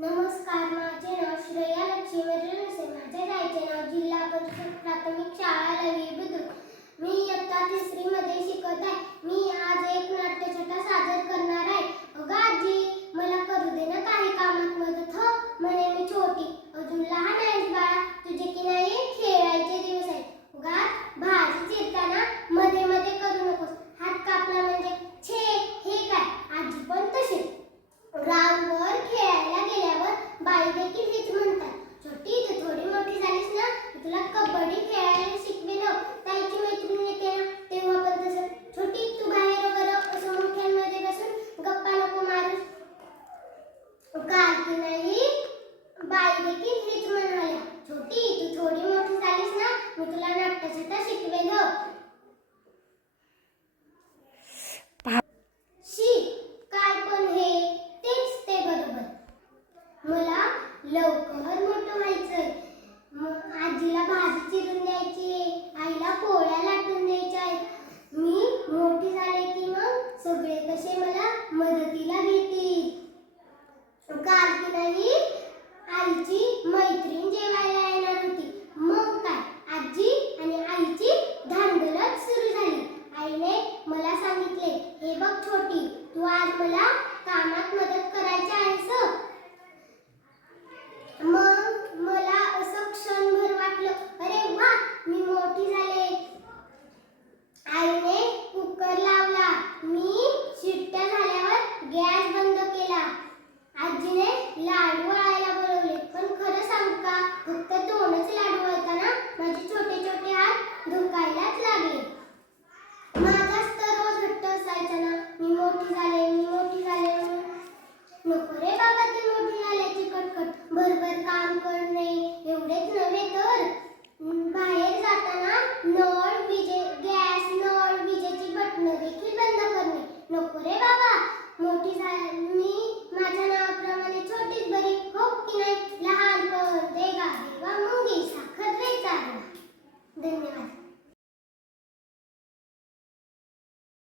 नमस्कार, माझे नाव श्रेया लक्ष्मीधर नसे. माझ्या गायचे नाव जिल्हा परिषद प्राथमिक शाळा लवी बुद्रुक. मी इयत्ता 3री मध्ये शिकत आहे. मी आज एक नाट्यछटा सादर करणार आहे. अगं आजी, मला करू दे ना काही कामात मदत. हो म्हणे मी छोटी, अजून लहान आहेस बाळा, तुझे की नाही खेळायचे दिवस आहेत. उगाच भाजी चिरताना मध्ये मध्ये करू नकोस. हात कापला म्हणजे छे, हे काय? आजी पण तशीच. ग्राउंडवर खेळायला गेल्यावर बाई देखील हेच म्हणतात. छोटी, तू थोडी मोठी झालीस ना, तुला कबड्डी खेळायला शिकवेन. ताईची मैत्रीण येते ना, तेव्हा पण तसं. छोटी, तू बाहेर बरं असं मोठ्यांमध्ये बसून गप्पा नको मारूस. काल की नाही बाई देखील हेच म्हणाल्या. छोटी, तू थोडी मोठी झालीस ना, मी तुला नाट्यछटा शिकवेन. मला लवकर मोठं व्हायचंय. आजीला भाजी चिरून द्यायची, आईला पोळ्या लाटून द्यायच्या आहेत. मी मोठी झाले की मग सगळे कसे मला मदतीला घेतील. काल की नाही आईची मैत्रीण जेवायला येणार होती. मग काय, आजी आणि आईची धांदलच सुरू झाली. आईने मला सांगितले, हे बघ छोटी, तू आज मला कामात मदत करायची आहेस.